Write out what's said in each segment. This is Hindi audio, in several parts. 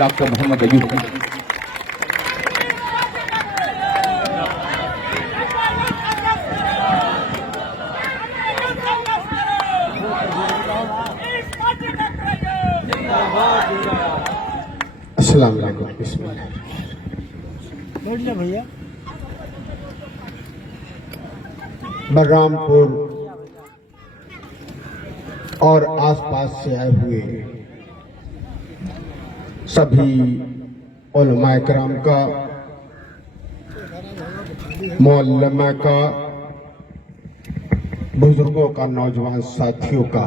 डॉक्टर मोहम्मद अयूब। अस्सलाम वालेकुम। बिस्मिल्लाह। भैया बलरामपुर और आसपास से आए हुए सभी उलमा इकराम का, मौलमा का, बुजुर्गों का, नौजवान साथियों का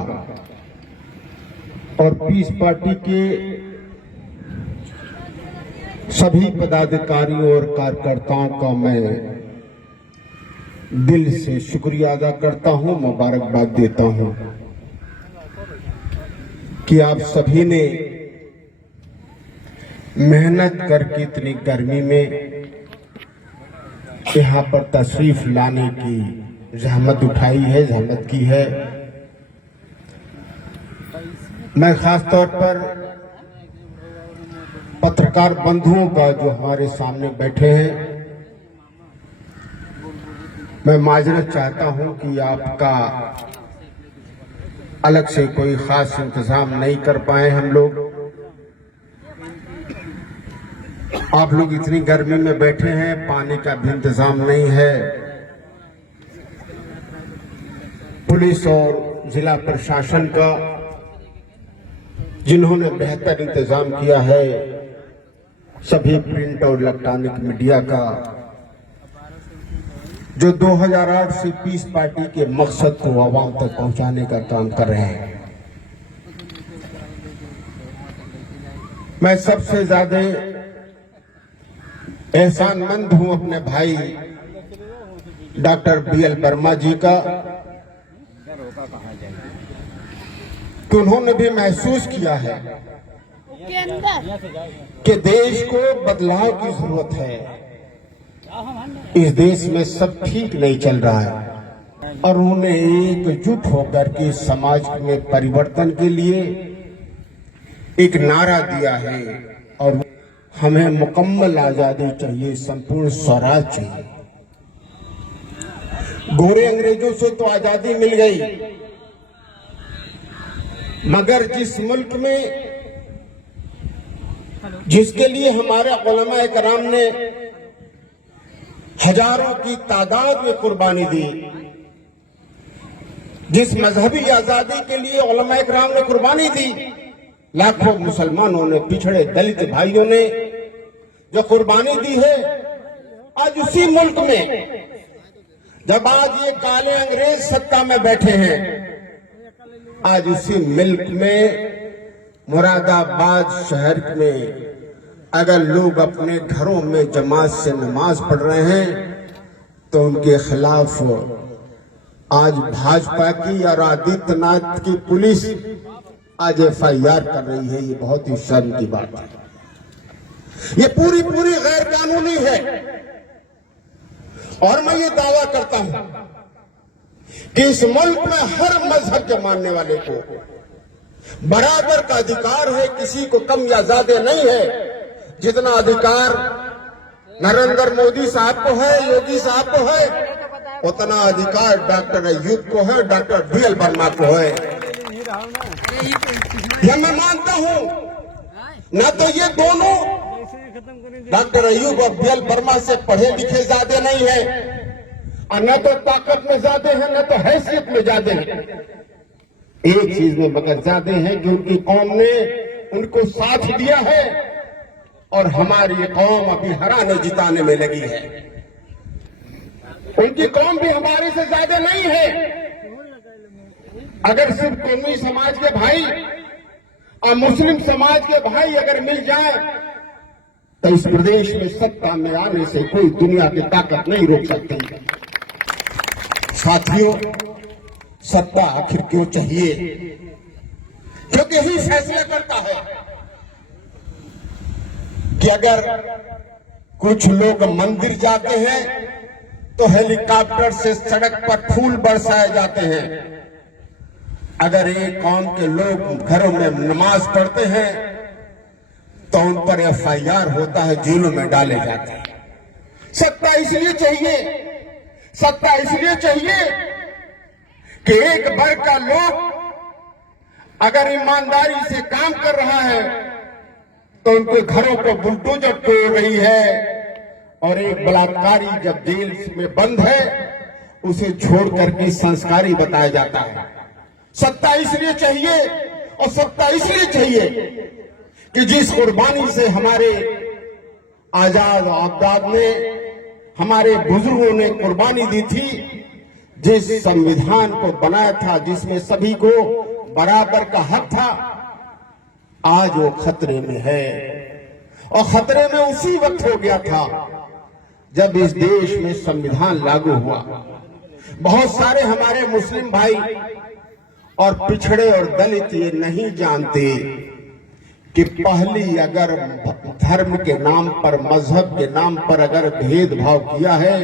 और पीस पार्टी के सभी पदाधिकारियों और कार्यकर्ताओं का मैं दिल से शुक्रिया अदा करता हूं, मुबारकबाद देता हूं कि आप सभी ने मेहनत करके इतनी गर्मी में यहां पर तशरीफ लाने की जहमत उठाई है, जहमत की है। मैं खास तौर पर पत्रकार बंधुओं का जो हमारे सामने बैठे हैं, मैं माजरत चाहता हूं कि आपका अलग से कोई खास इंतजाम नहीं कर पाए हम लोग। आप लोग इतनी गर्मी में बैठे हैं, पानी का भी इंतजाम नहीं है। पुलिस और जिला प्रशासन का जिन्होंने बेहतर इंतजाम किया है, सभी प्रिंट और इलेक्ट्रॉनिक मीडिया का जो 2008 से पीस पार्टी के मकसद को आवाम तक पहुंचाने का काम कर रहे हैं। मैं सबसे ज्यादा एहसानमंद हूं अपने भाई डॉक्टर BL वर्मा जी का कि उन्होंने भी महसूस किया है कि देश को बदलाव की जरूरत है। इस देश में सब ठीक नहीं चल रहा है और उन्होंने एकजुट होकर के समाज में परिवर्तन के लिए एक नारा दिया है और हमें मुकम्मल आजादी चाहिए, संपूर्ण स्वराज चाहिए। गोरे अंग्रेजों से तो आजादी मिल गई, मगर जिस मुल्क में जिसके लिए हमारे उलमा इकराम ने हजारों की तादाद में कुर्बानी दी, जिस मजहबी आजादी के लिए उलमा इकराम ने कुर्बानी दी, लाखों मुसलमानों ने, पिछड़े दलित भाइयों ने जो कुर्बानी दी है, आज उसी मुल्क में जब आज ये काले अंग्रेज सत्ता में बैठे हैं, आज उसी मुल्क में मुरादाबाद शहर में अगर लोग अपने घरों में जमात से नमाज पढ़ रहे हैं तो उनके खिलाफ आज भाजपा की और आदित्यनाथ की पुलिस आज FIR कर रही है। ये बहुत ही शर्म की बात है, ये पूरी गैर कानूनी है। और मैं ये दावा करता हूं कि इस मुल्क में हर मजहब के मानने वाले को बराबर का अधिकार है, किसी को कम या ज्यादा नहीं है। जितना अधिकार नरेंद्र मोदी साहब को है, योगी साहब को है, उतना अधिकार डॉक्टर अयूब को है, डॉक्टर BL वर्मा को है। यह मैं मानता हूं, न तो ये दोनों डॉक्टर अयूब और BL वर्मा से पढ़े लिखे ज्यादा नहीं है और न तो ताकत में ज्यादा है, न तो हैसियत में ज्यादा है। एक चीज में मगर ज्यादा है कि उनकी कौम ने उनको साथ दिया है और हमारी ये कौम अभी हराने जिताने में लगी है। उनकी कौम भी हमारे से ज्यादा नहीं है। अगर सिर्फ कौमी समाज के भाई और मुस्लिम समाज के भाई अगर मिल जाए तो इस प्रदेश में सत्ता में आने से कोई दुनिया की ताकत नहीं रोक सकती। साथियों, सत्ता आखिर क्यों चाहिए? क्योंकि यही फैसला करता है कि अगर कुछ लोग मंदिर जाते हैं तो हेलीकॉप्टर से सड़क पर फूल बरसाए जाते हैं। अगर एक कौम के लोग घरों में नमाज पढ़ते हैं तो उन पर FIR होता है, जेलों में डाले जाते हैं। सत्ता इसलिए चाहिए कि एक वर्ग का लोग अगर ईमानदारी से काम कर रहा है तो उनके घरों को बुलडोजर तोड़ रही है, और एक बलात्कारी जब जेल में बंद है उसे छोड़ करके संस्कारी बताया जाता है। सत्ता इसलिए चाहिए, और सत्ता इसलिए चाहिए कि जिस कुर्बानी से हमारे आजाद अब्दाद ने, हमारे बुजुर्गों ने कुर्बानी दी थी, जिस संविधान को बनाया था जिसमें सभी को बराबर का हक था, आज वो खतरे में है। और खतरे में उसी वक्त हो गया था जब इस देश में संविधान लागू हुआ। बहुत सारे हमारे मुस्लिम भाई और पिछड़े और दलित ये नहीं जानते कि पहली अगर धर्म के नाम पर, मजहब के नाम पर अगर भेदभाव किया है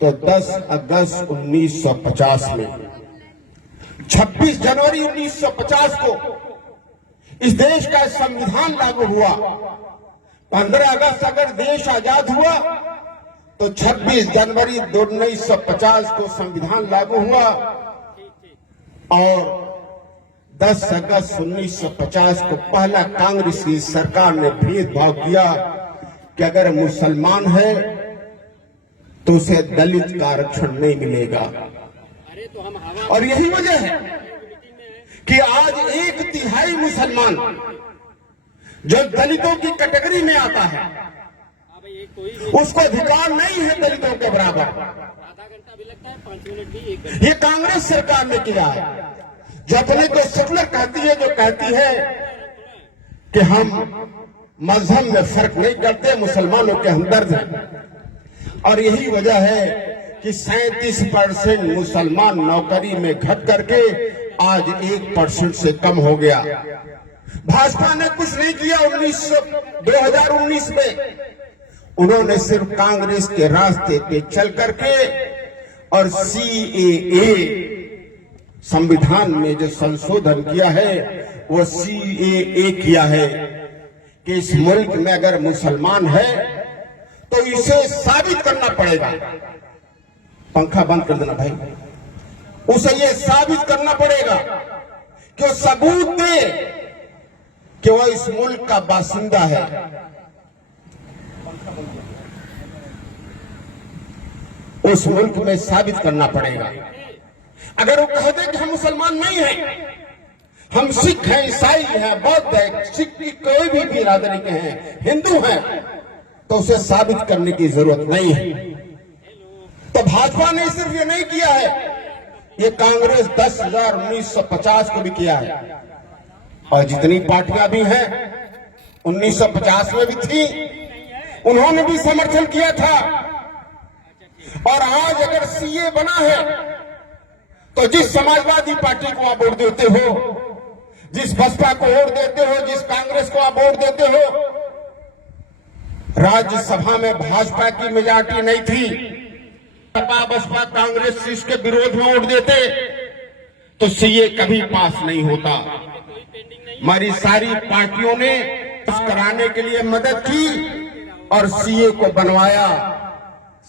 तो 10 अगस्त 1950 में, 26 जनवरी 1950 को इस देश का संविधान लागू हुआ। 15 अगस्त अगर देश आजाद हुआ तो 26 जनवरी 1950 को संविधान लागू हुआ, और 10 अगस्त 1950 को पहला कांग्रेस की सरकार ने भेदभाव किया कि अगर मुसलमान है तो उसे दलित का आरक्षण नहीं मिलेगा। और यही वजह है कि आज 1/3 मुसलमान जो दलितों की कैटेगरी में आता है उसको अधिकार नहीं है दलितों के बराबर। ये कांग्रेस सरकार ने किया है, जो अपने को सेकुलर कहती है, जो कहती है कि हम मजहब में फर्क नहीं करते, मुसलमानों के हमदर्द हैं। और यही वजह है कि 37% मुसलमान नौकरी में घट करके आज 1% से कम हो गया। भाजपा ने कुछ नहीं किया 2019 में, उन्होंने सिर्फ कांग्रेस के रास्ते पे चल करके और CAA संविधान में जो संशोधन किया है वो CAA किया है कि इस मुल्क में अगर मुसलमान है तो इसे साबित करना पड़ेगा। पंखा बंद कर देना भाई। उसे ये साबित करना पड़ेगा कि वो सबूत दे कि वो इस मुल्क का बासिंदा है। उस मुल्क में साबित करना पड़ेगा। अगर वो कह दे कि हम मुसलमान नहीं हैं, हम सिख हैं, ईसाई हैं, बौद्ध हैं, सिख की कोई भी बिरादरी के हैं, हिंदू हैं, तो उसे साबित करने की जरूरत नहीं है। तो भाजपा ने सिर्फ ये नहीं किया है, ये कांग्रेस 10/1950 को भी किया है, और जितनी पार्टियां भी हैं 1950 में भी थी, उन्होंने भी समर्थन किया था। और आज अगर CA बना है तो जिस समाजवादी पार्टी को आप वोट देते हो, जिस बसपा को वोट देते हो, जिस कांग्रेस को आप वोट देते हो, राज्यसभा में भाजपा की मेजॉरिटी नहीं थी, बसपा कांग्रेस इसके विरोध में वोट देते तो CA कभी पास नहीं होता। हमारी सारी पार्टियों ने कराने के लिए मदद की और CA को बनवाया।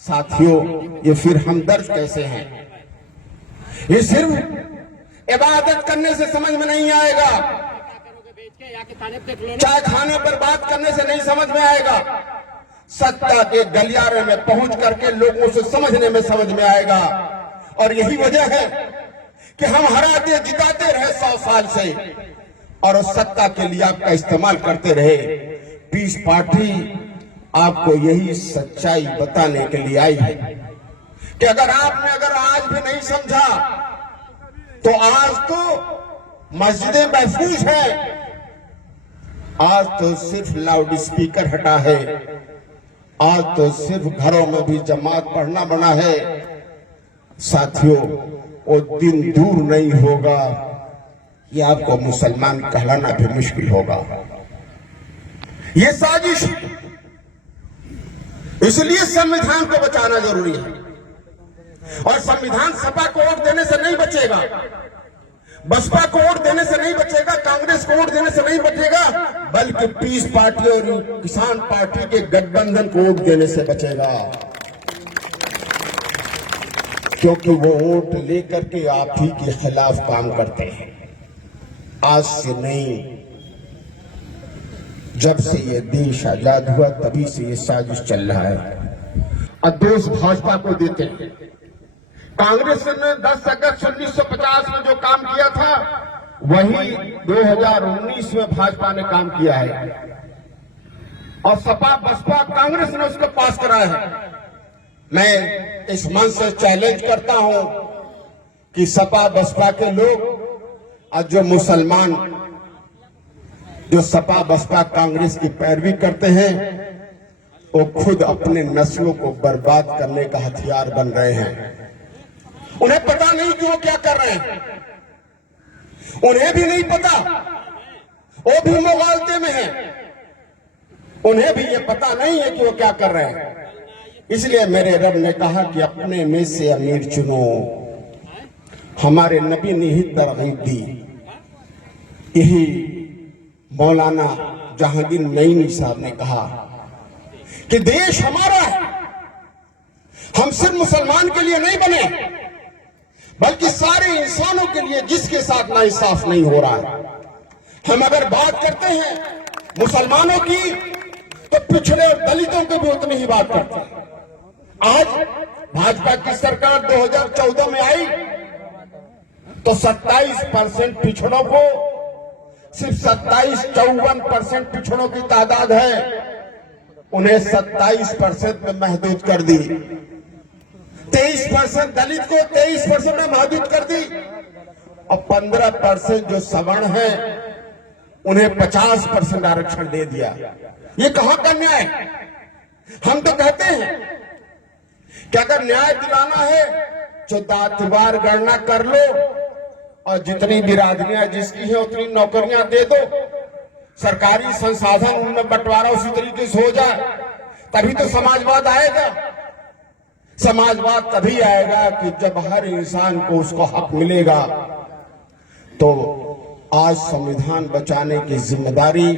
साथियों, ये फिर हमदर्द कैसे हैं? ये सिर्फ इबादत करने से समझ में नहीं आएगा, चाय खाने पर बात करने से नहीं समझ में आएगा, सत्ता के गलियारे में पहुंच करके लोगों से समझने में समझ में आएगा। और यही वजह है कि हम हराते जिताते रहे 100 साल से, और उस सत्ता के लिए आपका इस्तेमाल करते रहे। पीस पार्टी आपको यही सच्चाई बताने के लिए आई है कि अगर आपने आज भी नहीं समझा तो आज तो मस्जिदें महफूज है, आज तो सिर्फ लाउड स्पीकर हटा है, आज तो सिर्फ घरों में भी जमात पढ़ना बना है। साथियों, वो दिन दूर नहीं होगा कि आपको मुसलमान कहलाना भी मुश्किल होगा। ये साजिश, इसलिए संविधान को बचाना जरूरी है। और संविधान सपा को वोट देने से नहीं बचेगा, बसपा को वोट देने से नहीं बचेगा, कांग्रेस को वोट देने से नहीं बचेगा, बल्कि पीस पार्टी और किसान पार्टी के गठबंधन को वोट देने से बचेगा, क्योंकि वो वोट लेकर के आप ही के खिलाफ काम करते हैं। आज से नहीं, जब से ये देश आजाद हुआ तभी से ये साजिश चल रहा है। और दोष भाजपा को देते हैं। कांग्रेस ने 10 अगस्त 1950 में जो काम किया था वही 2019 में भाजपा ने काम किया है, और सपा बसपा कांग्रेस ने उसको पास कराया है। मैं इस मंच से चैलेंज करता हूं कि सपा बसपा के लोग और जो मुसलमान जो सपा बसपा कांग्रेस की पैरवी करते हैं, वो खुद अपने नस्लों को बर्बाद करने का हथियार बन रहे हैं। उन्हें पता नहीं कि वो क्या कर रहे हैं, उन्हें भी नहीं पता, वो भी मुगालते में हैं, उन्हें भी ये पता नहीं है कि वो क्या कर रहे हैं। इसलिए मेरे रब ने कहा कि अपने में से अमीर चुनो। हमारे नबी ने ही तरगीब दी। यही मौलाना जहांगीर नईमी साहब ने कहा कि देश हमारा है, हम सिर्फ मुसलमान के लिए नहीं बने, बल्कि सारे इंसानों के लिए जिसके साथ नाइंसाफ नहीं हो रहा है। हम अगर बात करते हैं मुसलमानों की, तो पिछड़े और दलितों की भी उतनी ही बात करते हैं। आज भाजपा की सरकार 2014 में आई तो 27% पिछड़ों को, सिर्फ 57-54% पिछड़ों की तादाद है, उन्हें 27% में महदूद कर दी। 23% दलित को 23% में महदूद कर दी, और 15% जो सवर्ण हैं उन्हें 50% आरक्षण दे दिया। ये कहां का न्याय? हम तो कहते हैं कि अगर न्याय दिलाना है तो जातिवार गणना कर लो, और जितनी बिरादरियां जिसकी है उतनी नौकरियां दे दो, सरकारी संसाधन उनमें बंटवारा उसी तरीके से हो जाए, तभी तो समाजवाद आएगा। समाजवाद तभी आएगा कि जब हर इंसान को उसको हक मिलेगा। तो आज संविधान बचाने की जिम्मेदारी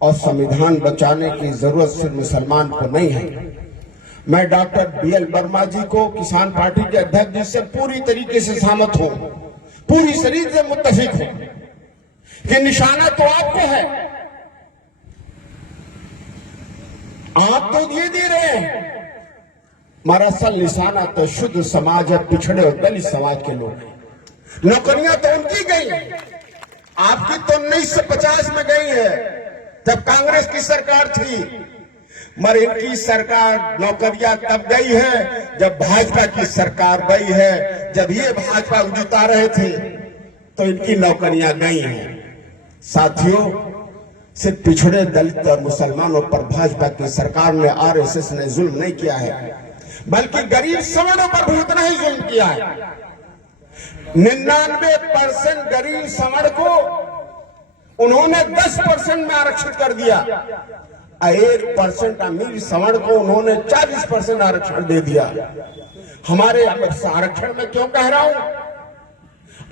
और संविधान बचाने की जरूरत सिर्फ मुसलमान को नहीं है। मैं डॉक्टर BL वर्मा जी को, किसान पार्टी के अध्यक्ष जी से पूरी तरीके से सहमत हूं, पूरी शरीर से मुत्तफिक हूं कि निशाना तो आपको है, आप तो ये दे रहे हैं, हमारा असल निशाना तो शुद्ध समाज है, पिछड़े और दलित समाज के लोग हैं। नौकरियां तो उनकी गई, आपकी तो 1950 में गई है जब कांग्रेस की सरकार थी, मगर इनकी सरकार नौकरियां तब गई है जब भाजपा की सरकार गई है। जब ये भाजपा जिता रहे थे तो इनकी नौकरियां गई हैं। साथियों, सिर्फ पिछड़े दलित और मुसलमानों पर भाजपा की सरकार ने, RSS ने जुल्म नहीं किया है, बल्कि गरीब सवर्णों पर भी उतना ही जुल्म किया है। 99% गरीब सवर्ण को उन्होंने 10% में आरक्षित कर दिया, 1% अमीर सवर्ण को उन्होंने 40% आरक्षण दे दिया। हमारे आरक्षण में क्यों कह रहा हूं?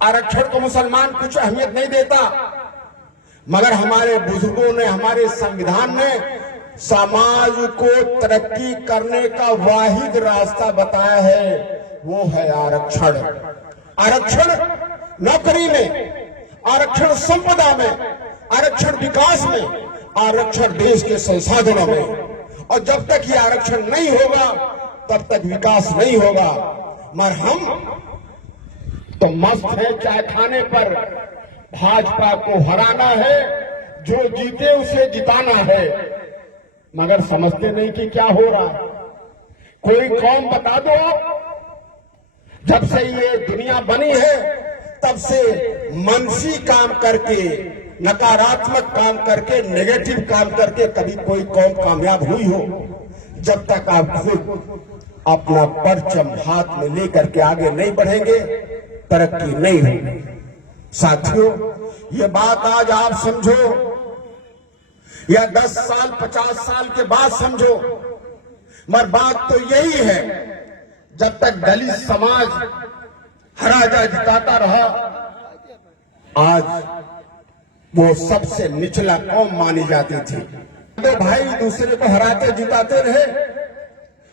आरक्षण को मुसलमान कुछ अहमियत नहीं देता, मगर हमारे बुजुर्गों ने, हमारे संविधान ने समाज को तरक्की करने का वाहिद रास्ता बताया है, वो है आरक्षण। आरक्षण नौकरी में, आरक्षण संपदा में, आरक्षण विकास में, आरक्षण देश के संसाधनों में। और जब तक ये आरक्षण नहीं होगा तब तक विकास नहीं होगा। मगर हम तो मस्त है चाय खाने पर, भाजपा को हराना है, जो जीते उसे जिताना है, मगर समझते नहीं कि क्या हो रहा है। कोई कौम बता दो, जब से ये दुनिया बनी है तब से मनसी काम करके, नकारात्मक काम करके, नेगेटिव काम करके कभी कोई कौम कामयाब हुई हो? जब तक आप खुद अपना परचम हाथ में लेकर के आगे नहीं बढ़ेंगे, तरक्की नहीं होगी। साथियों, ये बात आज आप समझो या 10 साल 50 साल के बाद समझो, मगर बात तो यही है, जब तक दलित समाज हराजा जिताता रहा, आज वो सबसे निचला कौम मानी जाती थी। दो भाई दूसरे को हराते जिताते रहे,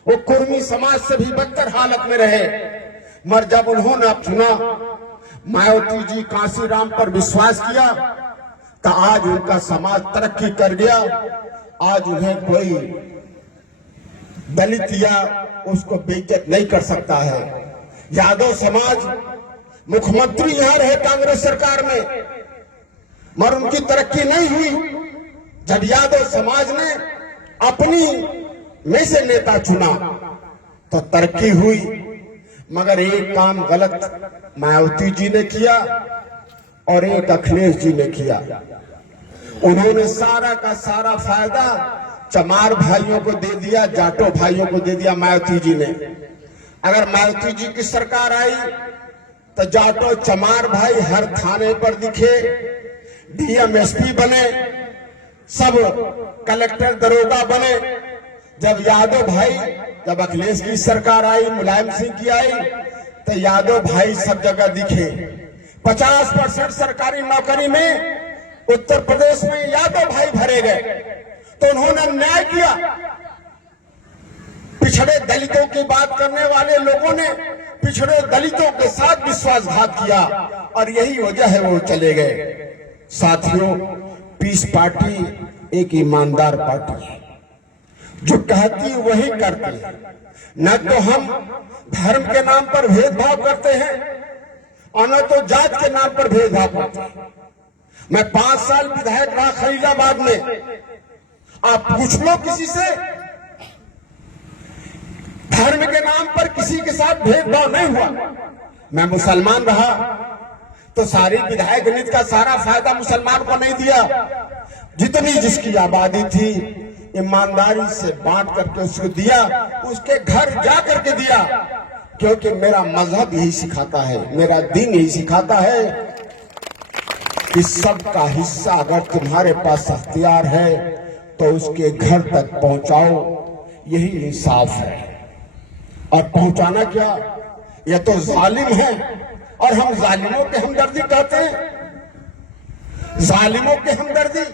वो कुर्मी समाज से भी बदतर हालत में रहे। मगर जब उन्होंने अब चुना, मायावती जी कांसीराम पर विश्वास किया, तो आज उनका समाज तरक्की कर गया। आज उन्हें कोई दलित या उसको बेइज्जत नहीं कर सकता है। यादव समाज मुख्यमंत्री यहां रहे कांग्रेस सरकार में, मगर उनकी तरक्की नहीं हुई। जब यादव समाज ने अपनी में से नेता चुना तो तरक्की हुई। मगर एक काम गलत मायावती जी ने किया और एक अखिलेश जी ने किया। उन्होंने सारा का सारा फायदा चमार भाइयों को दे दिया, जाटो भाइयों को दे दिया मायावती जी ने। अगर मायावती जी की सरकार आई तो जाटो चमार भाई हर थाने पर दिखे, डीएम एसपी बने, सब कलेक्टर दरोगा बने। जब यादव भाई, जब अखिलेश की सरकार आई, मुलायम सिंह की आई, तो यादव भाई सब जगह दिखे। 50% सरकारी नौकरी में उत्तर प्रदेश में यादव भाई भरे गए। तो उन्होंने न्याय किया। पिछड़े दलितों की बात करने वाले लोगों ने पिछड़े दलितों के साथ विश्वासघात किया और यही वजह है वो चले गए। साथियों, पीस पार्टी एक ईमानदार पार्टी है, जो कहती वही करती है। न तो हम धर्म के नाम पर भेदभाव करते हैं और न तो जात के नाम पर भेदभाव करते हैं। मैं 5 साल विधायक रहा खलीलाबाद में। आप पूछ लो किसी से, धर्म के नाम पर किसी के साथ भेदभाव नहीं हुआ। मैं मुसलमान रहा तो सारी विधायक निधि का सारा फायदा मुसलमान को नहीं दिया। जितनी जिसकी आबादी थी ईमानदारी से बांट करके उसको दिया, उसके घर जा करके दिया, क्योंकि मेरा मजहब यही सिखाता है, मेरा दीन यही सिखाता है कि सबका हिस्सा अगर तुम्हारे पास अख्तियार है तो उसके घर तक पहुंचाओ, यही इंसाफ है। और पहुंचाना क्या, यह तो जालिम है और हम जालिमों के हमदर्दी कहते हैं। जालिमों के हमदर्दी,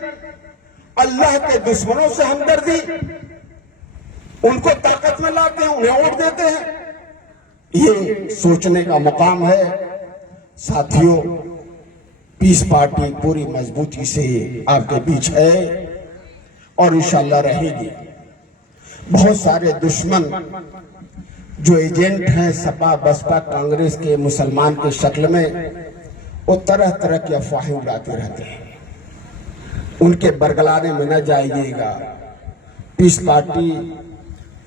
अल्लाह के दुश्मनों से हमदर्दी, उनको ताकत में लाते हैं, उन्हें वोट देते हैं। ये सोचने का मुकाम है। साथियों, पीस पार्टी पूरी मजबूती से आपके बीच है और इंशाअल्लाह रहेगी। बहुत सारे दुश्मन जो एजेंट हैं सपा बसपा कांग्रेस के मुसलमान की शक्ल में, वो तरह तरह की अफवाहें उड़ाते रहते हैं। उनके बरगलाने में न जाइएगा। पीस पार्टी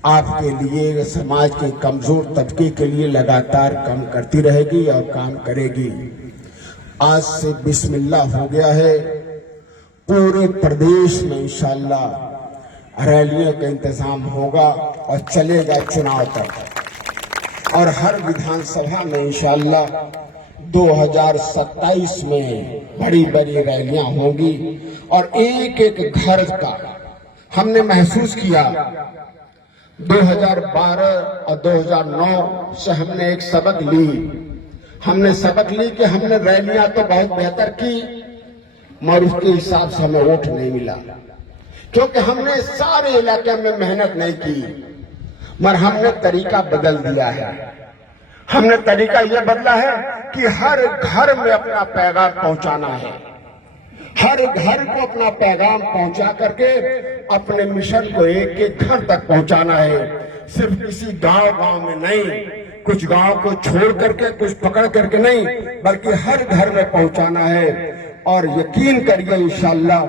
आपके लिए, समाज के कमजोर तबके के लिए लगातार काम करती रहेगी और काम करेगी। आज से बिस्मिल्लाह हो गया है। पूरे प्रदेश में इंशाअल्लाह रैलियों का इंतजाम होगा और चलेगा चुनाव तक। और हर विधानसभा में इंशाअल्लाह 2027 में बड़ी बड़ी रैलियां होंगी। और एक एक घर का हमने महसूस किया। 2012 और 2009 से हमने एक सबक ली। हमने सबक ली कि हमने रैलियां तो बहुत बेहतर की, मगर उसके हिसाब से हमें वोट नहीं मिला, क्योंकि हमने सारे इलाके में मेहनत नहीं की। मगर हमने तरीका बदल दिया है। हमने तरीका यह बदला है कि हर घर में अपना पैगाम पहुंचाना है। हर घर को अपना पैगाम पहुंचा करके अपने मिशन को एक एक घर तक पहुंचाना है। सिर्फ किसी गांव में नहीं, कुछ गांव को छोड़ करके, कुछ पकड़ करके नहीं, बल्कि हर घर में पहुंचाना है। और यकीन करिए इंशाअल्लाह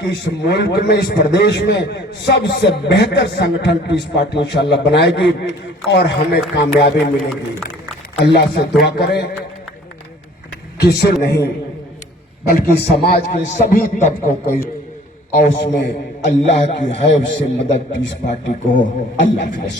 कि इस मुल्क में, इस प्रदेश में सबसे बेहतर संगठन पीस पार्टी इंशाअल्लाह बनाएगी और हमें कामयाबी मिलेगी। अल्लाह से दुआ करें कि सिर्फ नहीं बल्कि समाज के सभी तबकों को और उसमें अल्लाह की हैब से मदद पीस पार्टी को अल्लाह की